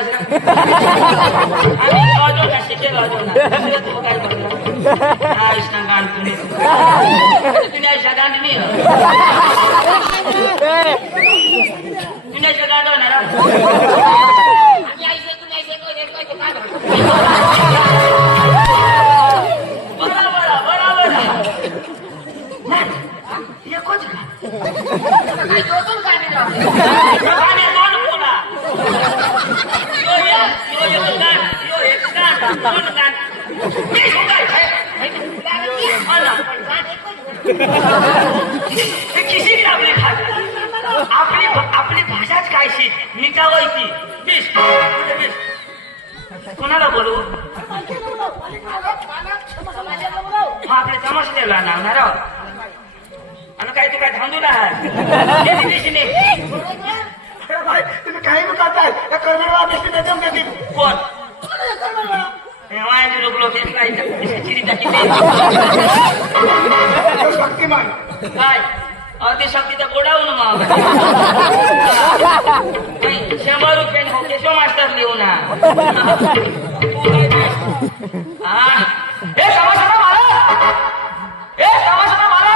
बसला आम्ही गावतो ना शिके गावतो ना तू काय बसला हा इष्टा गाण तुम्ही तुझ्या शगांड नाही तुझ्या शगांड होणार आपली भाषाच काय शी मिटावायची बीस कोणाला बोलू आपले तमाशा लावणार आणि काय तू काय थांबू ना तुम्ही काही बी करताय या कर्मळवा देते कोण शक्तिमान काय अति शक्तीचा गोडाऊन मग 100 रुपयाने हो केशव मास्टर लिहू ना हे तमाशा मारा हे तमाशा मारा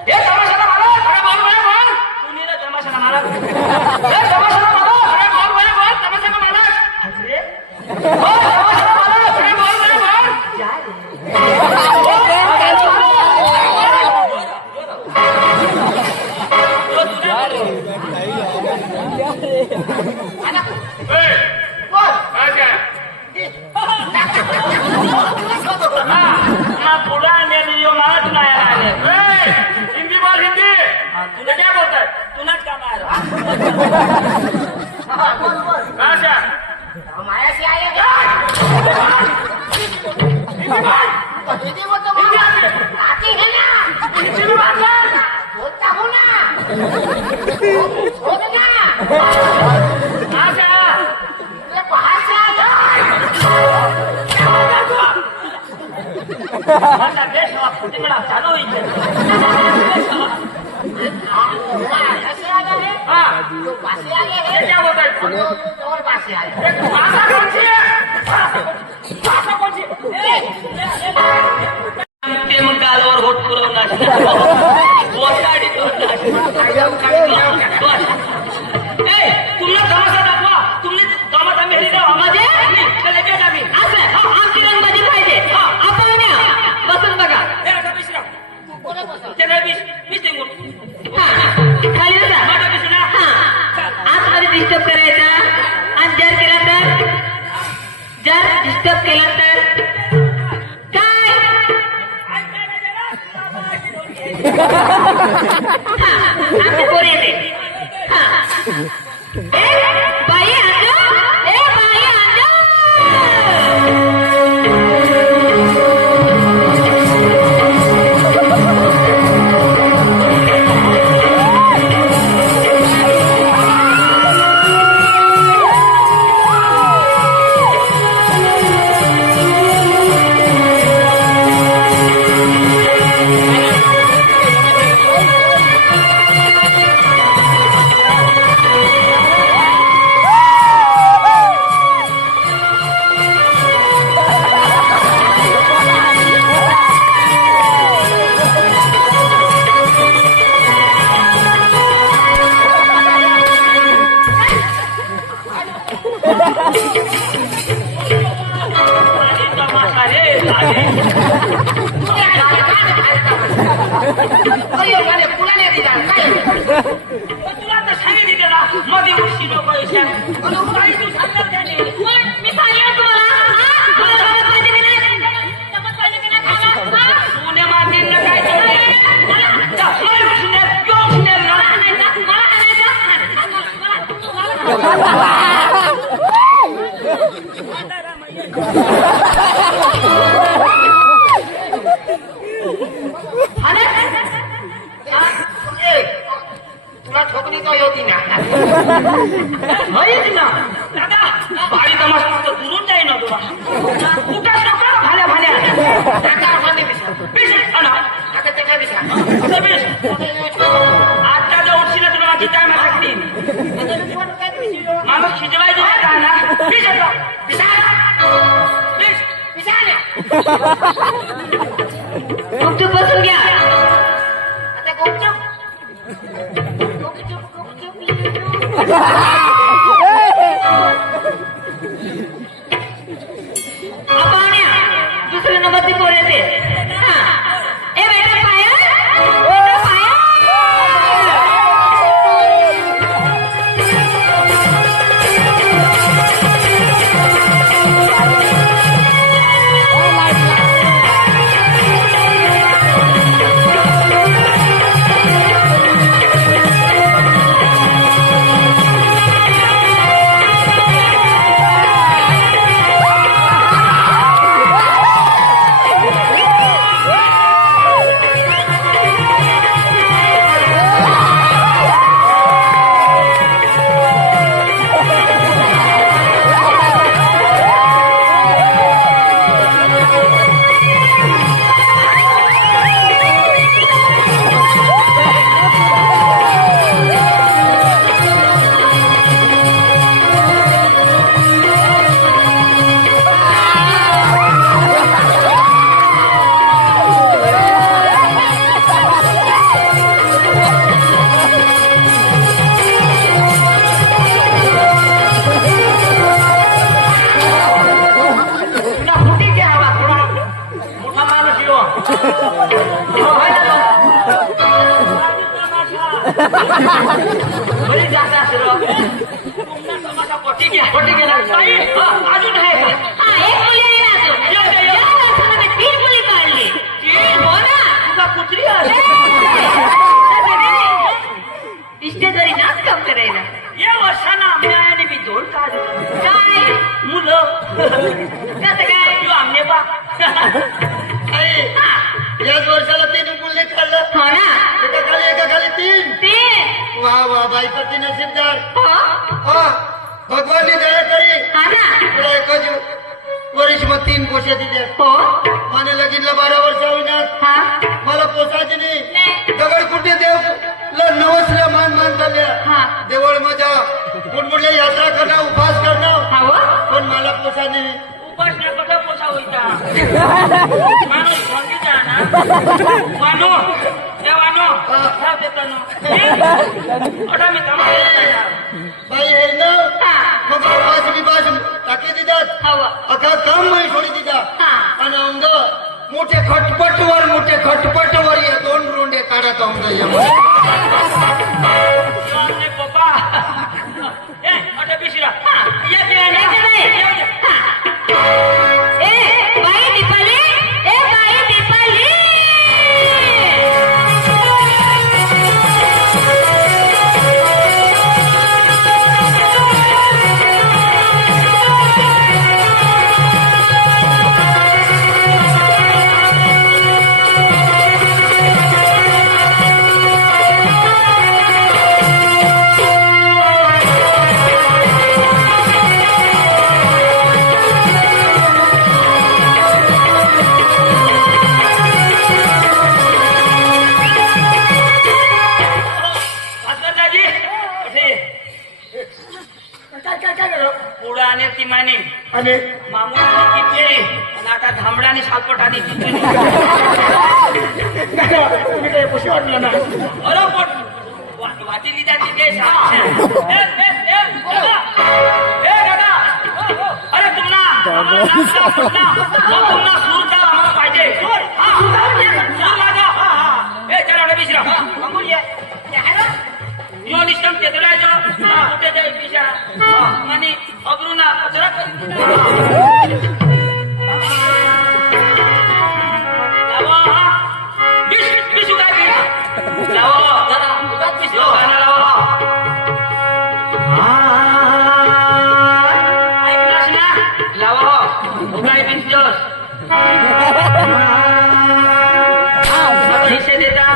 हे तमाशा मारा अरे बोल बोल तू नीला तमाशा मारा हे तमाशा मारा अरे बोल बोल तमाशा मारा अरे तमाशा मारा अरे बोल बोल जा हिंदी बोल हिंदी तुला काय बोलतात तुलाच का मारा मायाशी आहे बोलता हो ना चालू कालवर होट पुरवणार तुमला तमाशा दाखवा तुम्ही तमाशा मेहरी का आवाज आमची रंगबाजी पाहिजे आपण बसून बघा खाली आतमध्ये डिस्टर्ब करायचा आणि जर डिस्टर्ब केला तर काय आमची पोर येते बाई आजो ए बाई आजो तुला तर सांगितलं ना मध्ये उशी नको मी सांगितलं तुम्हाला मातीला काय तुला ठोकणी काय होती ना माहिती ना दादा भारी तमाशा दुरून जाई ना तुला कुठं सगळं भाल्या भाल्या दादा मध्ये आता ते काय आजच्या जर उठशी ना तुला माझी काय माहिती गुपचूप बसून घ्या आता गुपचूप दुसरे नंबर ती पोर येते ए बेटा पाया बरी जागा अजून आहे एक मुली आहे ना मी 3 मुली काढली हो ना तुझा कुत्री इष्टे जरी नाच काम करायला या वर्षानं आम्ही मी 2 काढले काय मुलं कसं काय तू आमने बा याच वर्षाला 3 मुली काढलं हो ना एका खाली 3 वा वा बाई पती नसीबदार भगवान दया करी तुला एकच वर्ष मग 3 पोषा दिल्या माने लगीनला 12 वर्ष होईनात मला पोसायची नाही दगड कुठे देव नवसल्या मान चालल्या देवळ मजा कुठमुळे यात्रा करणं उपवास करणं पण मला पोसा नाही उपास न कुठं पोसा होईता माणूस कोणती ना वानो देवानो साथ देतानो अडा मी बाई हे ना मग उपवास टाकी दितात अका काम नाही सोडी दितात आणि अंग मोठे खटपटवर या 2 रोंडे काढत अंग पप्पा अटा पिशिरा आणि मामूली किती आणि आता धामडाने सालपटाने तुम्ही काही खुशी वाटलं ना अरे पण वाटेली जाते ते अरे तुम्हाला सूर आम्हाला पाहिजे चला बिशरा यो निष्ठम केतला कुठे जाईल बिशा आणि अब्रुना कचरा बिशू काय लावा जरा बिशू गाणं लावा ऐकलास ना लावा उगाय बिंजोस पैसे देता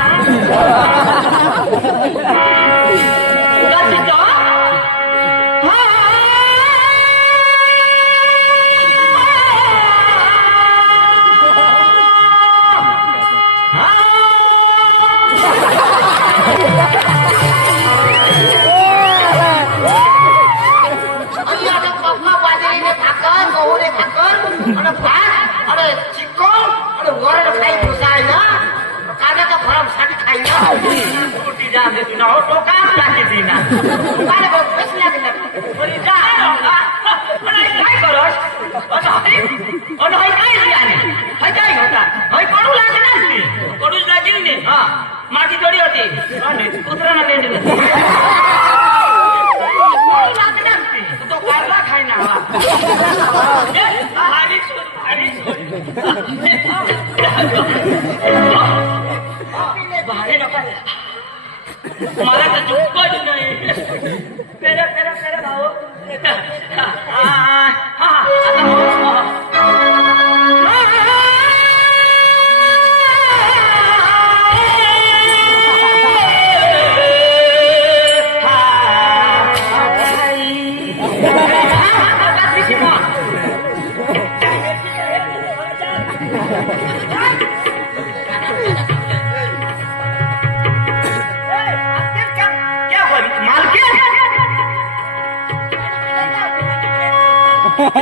भारी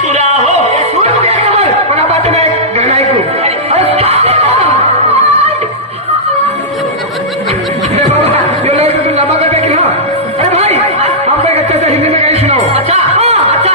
सुरा हो. सूर बघा कमल पण आता नाही गाणं ऐकू अरे बाबा जो लोग तुम लंबा करके कि हाँ अरे भाई आपको एक अच्छा सा हिंदी में कहीं सुनाओ अच्छा अच्छा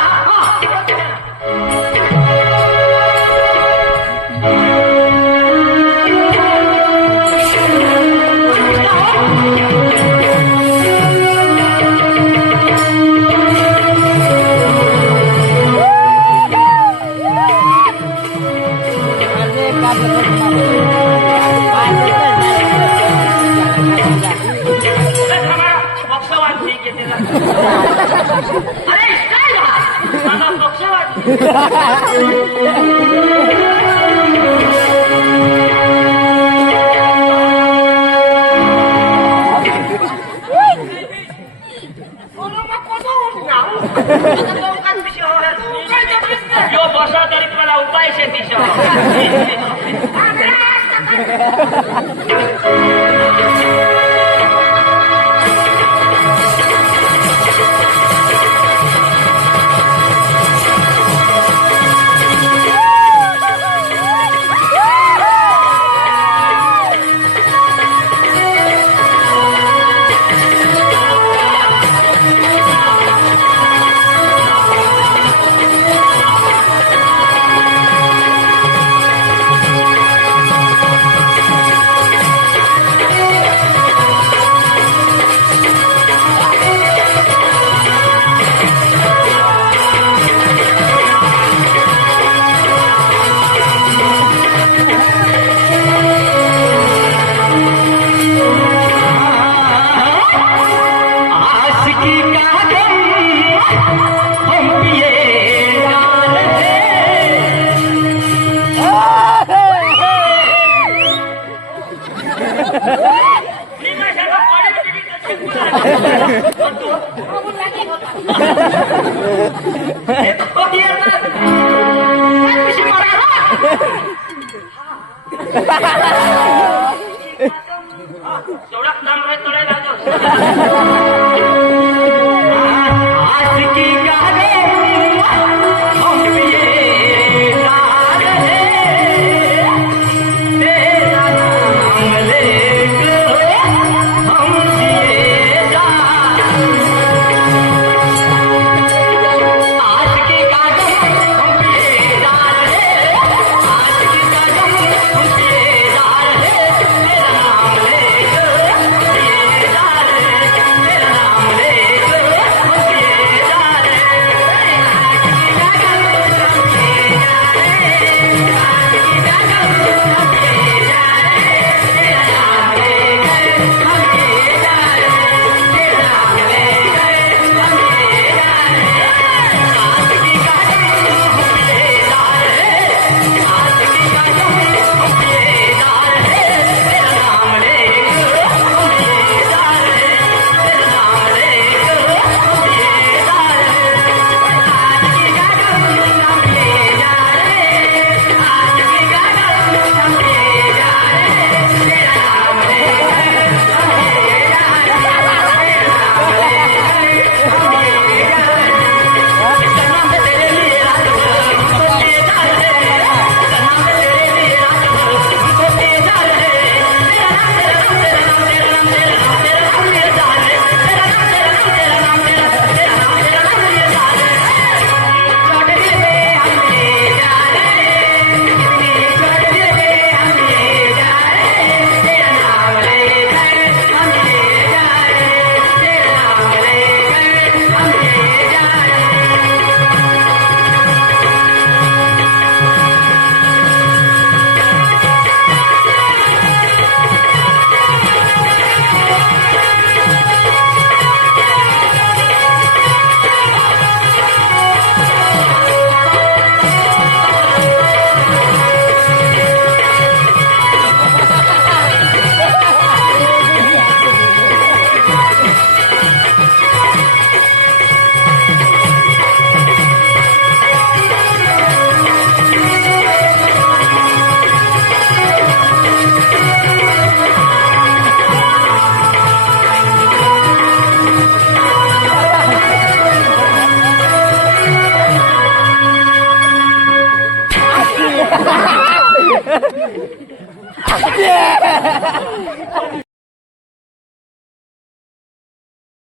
पक्षवाद ठीक आहे अरे काय माझा पक्षवाद जो बसा तरी मला उपाय शेतीच्या तेवढा काम आहे थोडा